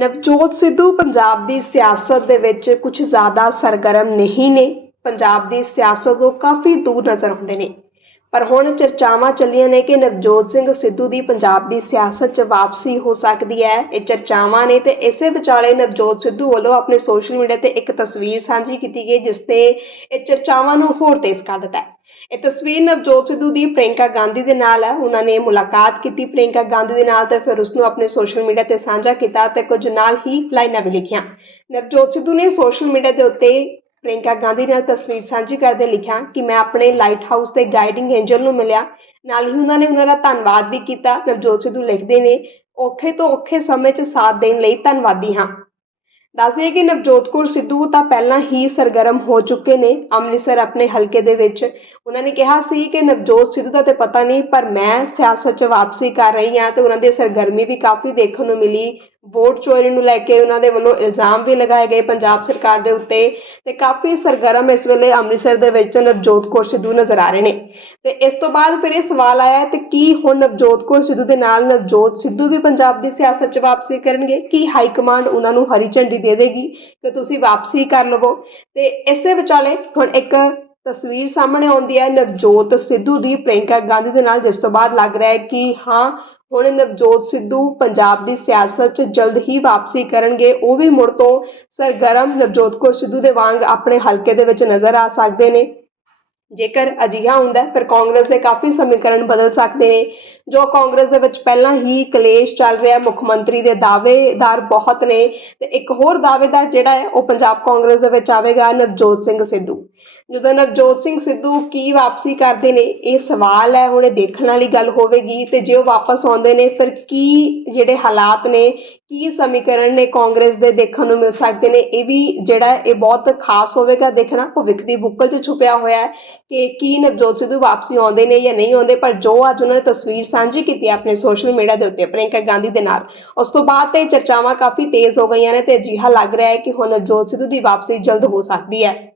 ਨਵਜੋਤ ਸਿੱਧੂ ਪੰਜਾਬ ਦੀ ਸਿਆਸਤ ਦੇ ਵਿੱਚ ਕੁਝ ਜ਼ਿਆਦਾ ਸਰਗਰਮ ਨਹੀਂ ਨੇ। ਪੰਜਾਬ ਦੀ ਸਿਆਸਤ ਤੋਂ ਕਾਫੀ ਦੂਰ ਨਜ਼ਰ ਹੁੰਦੇ ਨੇ। ਪਰ ਹੁਣ ਚਰਚਾਵਾਂ ਚੱਲੀਆਂ ਨੇ ਕਿ ਨਵਜੋਤ ਸਿੰਘ ਸਿੱਧੂ ਦੀ ਪੰਜਾਬ ਦੀ ਸਿਆਸਤ 'ਚ ਵਾਪਸੀ ਹੋ ਸਕਦੀ ਹੈ। ਇਹ ਚਰਚਾਵਾਂ ਨੇ ਤੇ ਇਸੇ ਵਿਚਾਲੇ ਨਵਜੋਤ ਸਿੱਧੂ ਵੱਲੋਂ ਆਪਣੇ ਸੋਸ਼ਲ ਮੀਡੀਆ ਤੇ ਇੱਕ ਤਸਵੀਰ ਸਾਂਝੀ ਕੀਤੀ ਗਈ, ਜਿਸ ਨੇ ਇਹ ਚਰਚਾਵਾਂ ਨੂੰ ਹੋਰ ਤੇਜ਼ ਕਰ ਦਿੱਤਾ ਹੈ। ਇਹ ਤਸਵੀਰ ਨਵਜੋਤ ਸਿੱਧੂ ਦੀ ਪ੍ਰਿਯੰਕਾ ਗਾਂਧੀ ਦੇ ਨਾਲ ਹੈ। ਉਹਨਾਂ ਨੇ ਮੁਲਾਕਾਤ ਕੀਤੀ ਪ੍ਰਿਯੰਕਾ ਗਾਂਧੀ ਦੇ ਨਾਲ ਤੇ ਫਿਰ ਉਸ ਨੂੰ ਆਪਣੇ ਸੋਸ਼ਲ ਮੀਡੀਆ ਤੇ ਸਾਂਝਾ ਕੀਤਾ ਤੇ ਕੁਝ ਨਾਲ ਹੀ ਲਾਈਨਾਂ ਵੀ ਲਿਖੀਆਂ। ਨਵਜੋਤ ਸਿੱਧੂ ਨੇ ਸੋਸ਼ਲ ਮੀਡੀਆ ਦੇ ਉੱਤੇ ਪ੍ਰਿਯੰਕਾ ਗਾਂਧੀ ਨਾਲ ਤਸਵੀਰ ਸਾਂਝੀ ਕਰਦੇ ਲਿਖਿਆ ਕਿ ਮੈਂ ਆਪਣੇ ਲਾਈਟ ਹਾਊਸ ਦੇ ਗਾਈਡਿੰਗ ਐਂਜਲ ਨੂੰ ਮਿਲਿਆ। ਨਾਲ ਹੀ ਉਹਨਾਂ ਨੇ ਉਹਨਾਂ ਦਾ ਧੰਨਵਾਦ ਵੀ ਕੀਤਾ। ਨਵਜੋਤ ਸਿੱਧੂ ਲਿਖਦੇ ਨੇ, ਔਖੇ ਤੋਂ ਔਖੇ ਸਮੇਂ 'ਚ ਸਾਥ ਦੇਣ ਲਈ ਧੰਨਵਾਦੀ ਹਾਂ। ਦੱਸਦੇ ਕਿ ਨਵਜੋਤ ਕੌਰ ਸਿੱਧੂ ਤਾਂ ਪਹਿਲਾਂ ਹੀ ਸਰਗਰਮ ਹੋ ਚੁੱਕੇ ਨੇ ਅੰਮ੍ਰਿਤਸਰ ਆਪਣੇ ਹਲਕੇ ਦੇ ਵਿੱਚ। ਉਹਨਾਂ ਨੇ ਕਿਹਾ ਸੀ ਕਿ ਨਵਜੋਤ ਸਿੱਧੂ ਦਾ ਤੇ ਪਤਾ ਨਹੀਂ, ਪਰ ਮੈਂ ਸਿਆਸਤ 'ਚ ਵਾਪਸੀ ਕਰ ਰਹੀ ਹਾਂ ਤੇ ਉਹਨਾਂ ਦੀ ਸਰਗਰਮੀ ਵੀ ਕਾਫੀ ਦੇਖਣ ਨੂੰ ਮਿਲੀ। ਵੋਟ ਚੋਰੀ ਨੂੰ ਲੈ ਕੇ ਉਹਨਾਂ ਦੇ ਵੱਲੋਂ ਇਲਜ਼ਾਮ ਵੀ ਲਗਾਏ ਗਏ ਪੰਜਾਬ ਸਰਕਾਰ ਦੇ ਉੱਤੇ ਤੇ ਕਾਫੀ ਸਰਗਰਮ ਇਸ ਵੇਲੇ ਅੰਮ੍ਰਿਤਸਰ ਦੇ ਵਿੱਚ ਨਵਜੋਤ ਕੌਰ ਸਿੱਧੂ ਨਜ਼ਰ ਆ ਰਹੇ ਨੇ। ਤੇ ਇਸ ਤੋਂ ਬਾਅਦ ਫਿਰ ਇਹ ਸਵਾਲ ਆਇਆ ਤੇ ਕੀ ਹੁਣ ਨਵਜੋਤ ਕੌਰ ਸਿੱਧੂ ਦੇ ਨਾਲ ਨਵਜੋਤ ਸਿੱਧੂ ਵੀ ਪੰਜਾਬ ਦੀ ਸਿਆਸਤ 'ਚ ਵਾਪਸੀ ਕਰਨਗੇ? ਕੀ ਹਾਈ ਕਮਾਂਡ ਉਹਨਾਂ ਨੂੰ ਹਰੀ ਝੰਡੀ ਦੇ ਦੇਗੀ? ਕਿ ਤੁਸੀਂ ਵਾਪਸੀ ਕਰ ਲਵੋ? ਤੇ ਇਸੇ ਵਿਚਾਲੇ ਹੁਣ ਇੱਕ ਤਸਵੀਰ ਸਾਹਮਣੇ ਆਉਂਦੀ ਹੈ ਨਵਜੋਤ ਸਿੱਧੂ ਦੀ ਪ੍ਰਿਯੰਕਾ ਗਾਂਧੀ ਦੇ ਨਾਲ, ਜਿਸ ਤੋਂ ਬਾਅਦ ਲੱਗ ਰਿਹਾ ਹੈ ਕਿ ਹਾਂ, ਹੁਣ ਨਵਜੋਤ ਸਿੱਧੂ ਪੰਜਾਬ ਦੀ ਸਿਆਸਤ 'ਚ ਜਲਦ ਹੀ ਵਾਪਸੀ ਕਰਨਗੇ। ਉਹ ਵੀ ਮੁੜ ਤੋਂ ਸਰਗਰਮ ਨਵਜੋਤ ਕੌਰ ਸਿੱਧੂ ਦੇ ਵਾਂਗ ਆਪਣੇ ਹਲਕੇ ਦੇ ਵਿੱਚ ਨਜ਼ਰ ਆ ਸਕਦੇ ਨੇ। ਜੇਕਰ ਅਜਿਹਾ ਹੁੰਦਾ ਫਿਰ ਕਾਂਗਰਸ ਦੇ ਕਾਫੀ ਸਮੀਕਰਨ ਬਦਲ ਸਕਦੇ ਨੇ, ਜੋ ਕਾਂਗਰਸ ਦੇ ਵਿੱਚ ਪਹਿਲਾਂ ਹੀ ਕਲੇਸ਼ ਚੱਲ ਰਿਹਾ ਮੁੱਖ ਮੰਤਰੀ ਦੇ ਦਾਅਵੇਦਾਰ ਬਹੁਤ ਨੇ ਤੇ ਇੱਕ ਹੋਰ ਦਾਅਵੇਦਾਰ ਜਿਹੜਾ ਹੈ, ਉਹ ਪੰਜਾਬ ਕਾਂਗਰਸ ਦੇ ਵਿੱਚ ਆਵੇਗਾ, ਨਵਜੋਤ ਸਿੰਘ ਸਿੱਧੂ। ਜਦੋਂ ਨਵਜੋਤ ਸਿੰਘ ਸਿੱਧੂ ਕੀ ਵਾਪਸੀ ਕਰਦੇ ਨੇ, ਇਹ ਸਵਾਲ ਹੈ, ਹੁਣ ਇਹ ਦੇਖਣ ਵਾਲੀ ਗੱਲ ਹੋਵੇਗੀ ਤੇ ਜੇ ਉਹ ਵਾਪਸ ਆਉਂਦੇ ਨੇ, ਫਿਰ ਕੀ ਜਿਹੜੇ ਹਾਲਾਤ ਨੇ, ਕੀ ਸਮੀਕਰਨ ਨੇ ਕਾਂਗਰਸ ਦੇ ਦੇਖਣ ਨੂੰ ਮਿਲ ਸਕਦੇ ਨੇ, ਇਹ ਵੀ ਜਿਹੜਾ ਇਹ ਬਹੁਤ ਖਾਸ ਹੋਵੇਗਾ ਦੇਖਣਾ, ਭਵਿੱਖ ਦੀ ਬੁੱਕਲ 'ਚ ਛੁਪਿਆ ਹੋਇਆ ਹੈ ਕਿ ਕੀ ਨਵਜੋਤ ਸਿੱਧੂ ਵਾਪਸੀ ਆਉਂਦੇ ਨੇ ਜਾਂ ਨਹੀਂ ਆਉਂਦੇ, ਪਰ ਜੋ ਅੱਜ ਉਹਨਾਂ ਨੇ ਤਸਵੀਰ ਸਾਂਝੀ ਕੀਤੀ ਹੈ ਆਪਣੇ ਸੋਸ਼ਲ ਮੀਡੀਆ ਦੇ ਉੱਤੇ, ਪ੍ਰਿਯੰਕਾ ਗਾਂਧੀ ਦੇ ਨਾਲ, ਉਸ ਤੋਂ ਬਾਅਦ ਤੇ ਚਰਚਾਵਾਂ ਕਾਫੀ ਤੇਜ਼ ਹੋ ਗਈਆਂ ਨੇ ਤੇ ਅਜਿਹਾ ਲੱਗ ਰਿਹਾ ਹੈ ਕਿ ਹੁਣ ਨਵਜੋਤ ਸਿੱਧੂ ਦੀ ਵਾਪਸੀ ਜਲਦ ਹੋ ਸਕਦੀ ਹੈ।